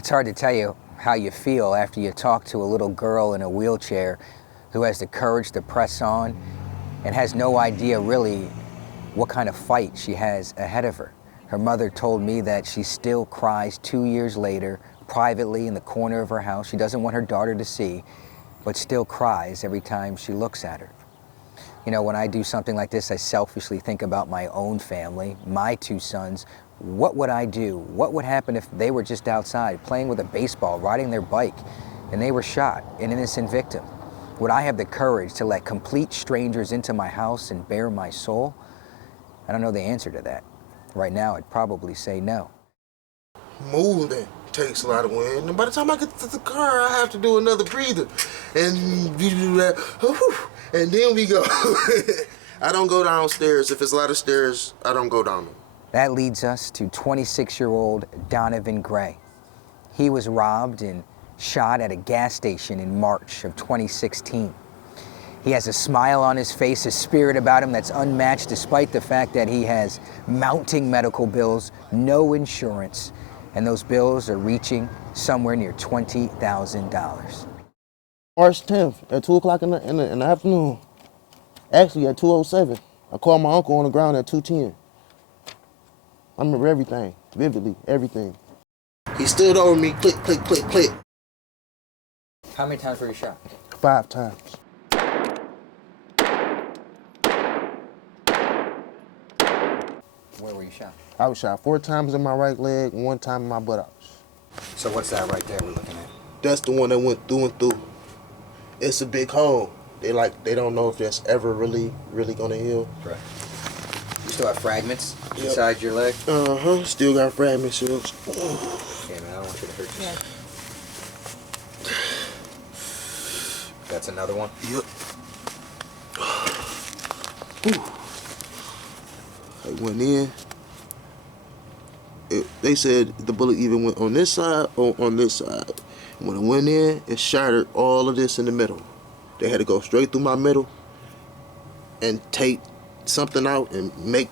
It's hard to tell you how you feel after you talk to a little girl in a wheelchair who has the courage to press on and has no idea really what kind of fight she has ahead of her. Her mother told me that she still cries 2 years later, privately in the corner of her house. She doesn't want her daughter to see, but still cries every time she looks at her. You know, when I do something like this, I selfishly think about my own family, my 2 sons. What would I do? What would happen if they were just outside playing with a baseball, riding their bike, and they were shot, an innocent victim? Would I have the courage to let complete strangers into my house and bare my soul? I don't know the answer to that. Right now, I'd probably say no. Moving takes a lot of wind, and by the time I get to the car, I have to do another breather, and you do that, and then we go. I don't go downstairs. If it's a lot of stairs, I don't go down them. That leads us to 26-year-old Donovan Gray. He was robbed and shot at a gas station in March of 2016. He has a smile on his face, a spirit about him that's unmatched despite the fact that he has mounting medical bills, no insurance, and those bills are reaching somewhere near $20,000. March 10th at 2 o'clock in the afternoon. Actually at 2:07. I called my uncle on the ground at 2:10. I remember everything, vividly, everything. He stood over me, click, click, click, click. How many times were you shot? 5 times. Where were you shot? I was shot 4 times in my right leg, 1 time in my buttocks. So what's that right there we're looking at? That's the one that went through and through. It's a big hole. They don't know if that's ever really gonna heal. Right. You still have fragments inside your leg? Still got fragments. Okay, man, I don't want you to hurt yourself. Yeah. That's another one? Yep. I went in. They said the bullet even went on this side or on this side. When it went in, it shattered all of this in the middle. They had to go straight through my middle and take something out and make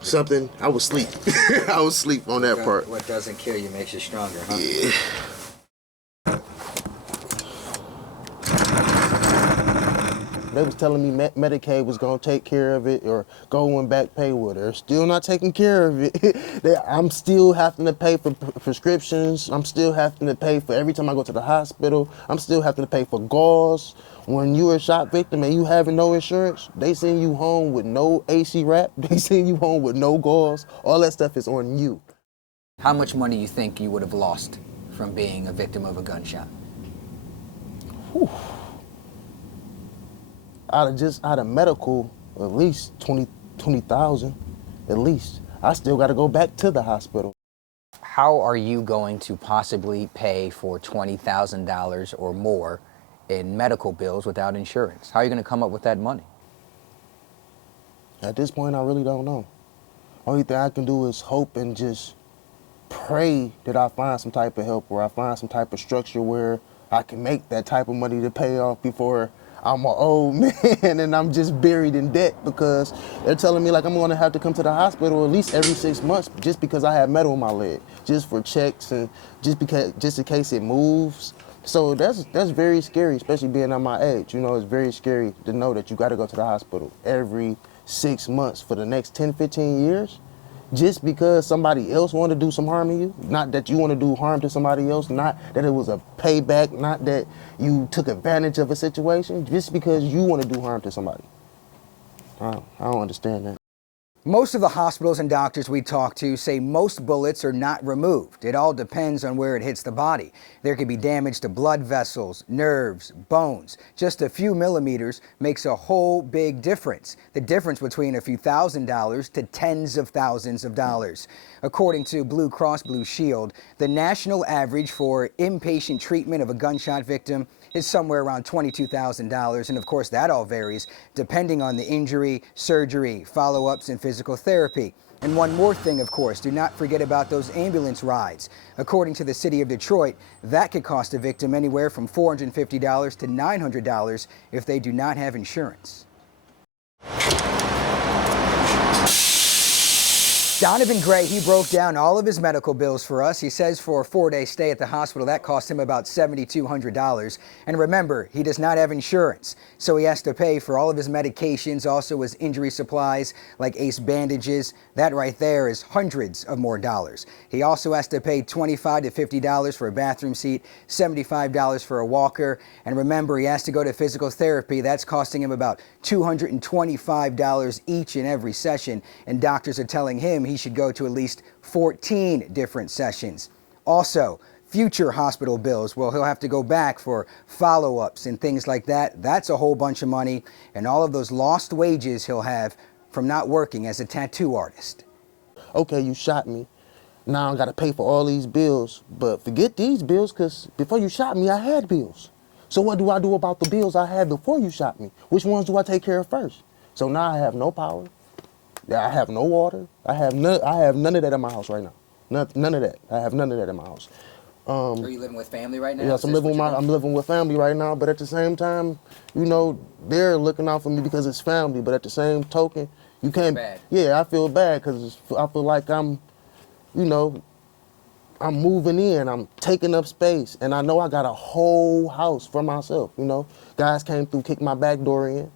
something. I was asleep. I was asleep on that part. What doesn't kill you makes you stronger, huh? Yeah. They was telling me Medicaid was gonna take care of it or go and back pay with it. They're still not taking care of it. I'm still having to pay for prescriptions. I'm still having to pay for every time I go to the hospital. I'm still having to pay for gauze. When you're a shot victim and you having no insurance, they send you home with no AC wrap. They send you home with no gauze. All that stuff is on you. How much money do you think you would have lost from being a victim of a gunshot? Whew. Out of medical, at least 20,000, at least. I still got to go back to the hospital. How are you going to possibly pay for $20,000 or more in medical bills without insurance? How are you going to come up with that money? At this point, I really don't know. Only thing I can do is hope and just pray that I find some type of help or I find some type of structure where I can make that type of money to pay off before I'm an old man and I'm just buried in debt, because they're telling me like I'm gonna have to come to the hospital at least every 6 months just because I have metal in my leg, just for checks and just in case it moves. So that's very scary, especially being at my age. You know, it's very scary to know that you gotta go to the hospital every 6 months for the next 10, 15 years. Just because somebody else wanted to do some harm to you, not that you want to do harm to somebody else, not that it was a payback, not that you took advantage of a situation, just because you want to do harm to somebody. I don't understand that. Most of the hospitals and doctors we talk to say most bullets are not removed. It all depends on where it hits the body. There can be damage to blood vessels, nerves, bones. Just a few millimeters makes a whole big difference. The difference between a few $1,000s to tens of thousands of dollars. According to Blue Cross Blue Shield, the national average for inpatient treatment of a gunshot victim is somewhere around $22,000, and of course that all varies depending on the injury, surgery, follow-ups, and physical therapy. And one more thing, of course, do not forget about those ambulance rides. According to the city of Detroit, that could cost a victim anywhere from $450 to $900 if they do not have insurance. Donovan Gray, he broke down all of his medical bills for us. He says for a 4-day stay at the hospital, that cost him about $7,200. And remember, he does not have insurance, so he has to pay for all of his medications, also his injury supplies like ACE bandages. That right there is hundreds of more dollars. He also has to pay $25 to $50 for a bathroom seat, $75 for a walker. And remember, he has to go to physical therapy. That's costing him about $225 each and every session. And doctors are telling him he should go to at least 14 different sessions. Also, future hospital bills, well, he'll have to go back for follow-ups and things like that. That's a whole bunch of money, and all of those lost wages he'll have from not working as a tattoo artist. Okay, you shot me. Now I gotta pay for all these bills, but forget these bills, because before you shot me, I had bills. So what do I do about the bills I had before you shot me? Which ones do I take care of first? So now I have no power. I have no water. I have none of that in my house right now. None of that. I have none of that in my house. Are you living with family right now? Yes, I'm living with family right now, but at the same time, you know, they're looking out for me because it's family, but at the same token, you can't. Bad. Yeah, I feel bad because I feel like I'm moving in, I'm taking up space, and I know I got a whole house for myself, you know. Guys came through, kicked my back door in.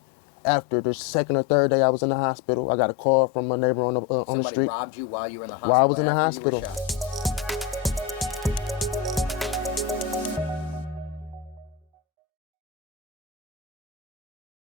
After the second or third day I was in the hospital, I got a call from a neighbor on the street. Somebody robbed you while you were in the hospital? While I was in the after you were hospital. shot?